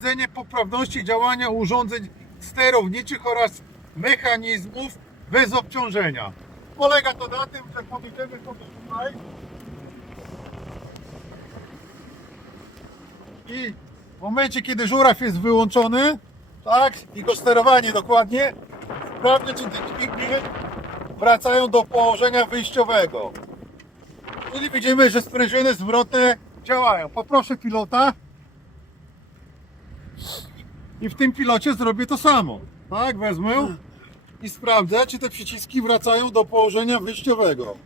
sprawdzenie poprawności działania urządzeń sterowniczych oraz mechanizmów bez obciążenia. Polega to na tym, że podejdziemy sobie tutaj i w momencie, kiedy żuraw jest wyłączony, tak, jego sterowanie dokładnie, sprawdzę, czy te dźwignie wracają do położenia wyjściowego. Czyli widzimy, że sprężyny zwrotne działają. Poproszę pilota i w tym pilocie zrobię to samo. Tak, wezmę i sprawdzę, czy te przyciski wracają do położenia wyjściowego.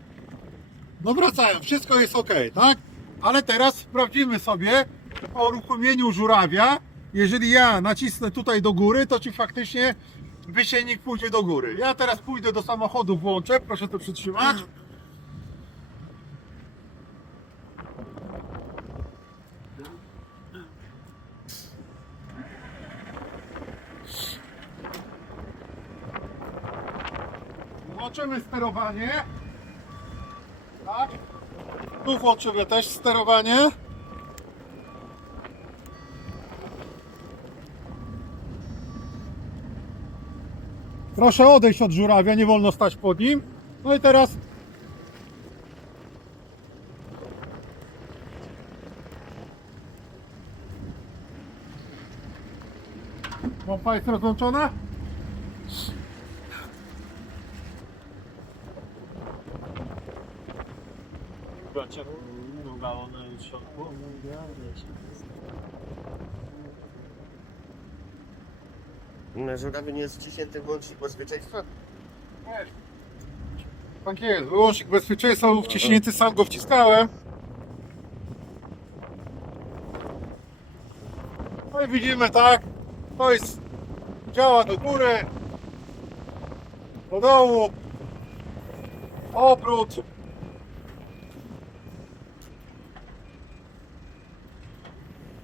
No wracają, wszystko jest ok, tak? Ale teraz sprawdzimy sobie po uruchomieniu żurawia. Jeżeli ja nacisnę tutaj do góry, to czy faktycznie wysięgnik pójdzie do góry. Ja teraz pójdę do samochodu, włączę, proszę to przytrzymać. Włączymy sterowanie. Tak. Tu włączymy też sterowanie. Proszę odejść od żurawia, nie wolno stać pod nim. No i teraz Pompa jest rozłączona? Bracia, nogało na środku. Na żurawie nie jest wciśnięty włącznik bezpieczeństwa? Nie. Tak jest, wyłącznik bezpieczeństwa był wciśnięty, sam go wciskałem. No i widzimy tak, to jest, działa do góry, do dołu, obrót.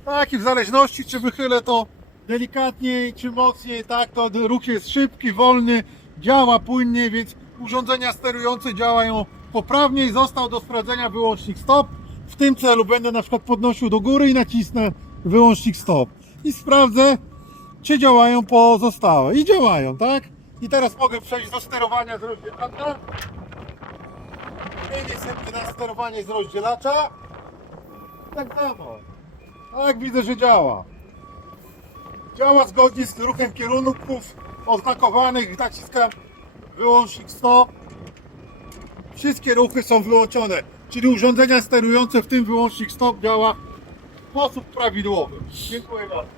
Tak i w zależności czy wychylę to delikatniej czy mocniej, tak to ruch jest szybki, wolny, działa płynnie, więc urządzenia sterujące działają poprawnie i został do sprawdzenia wyłącznik stop. W tym celu będę na przykład podnosił do góry i nacisnę wyłącznik stop i sprawdzę czy działają pozostałe i działają, tak? I teraz mogę przejść do sterowania z rozdzielacza. Zmienię sobie na sterowanie z rozdzielacza. Tak samo. Tak, widzę, że działa. Działa zgodnie z ruchem kierunków oznakowanych. Naciskam wyłącznik stop. Wszystkie ruchy są wyłączone, czyli urządzenia sterujące, w tym wyłącznik stop działa w sposób prawidłowy. Dziękuję bardzo.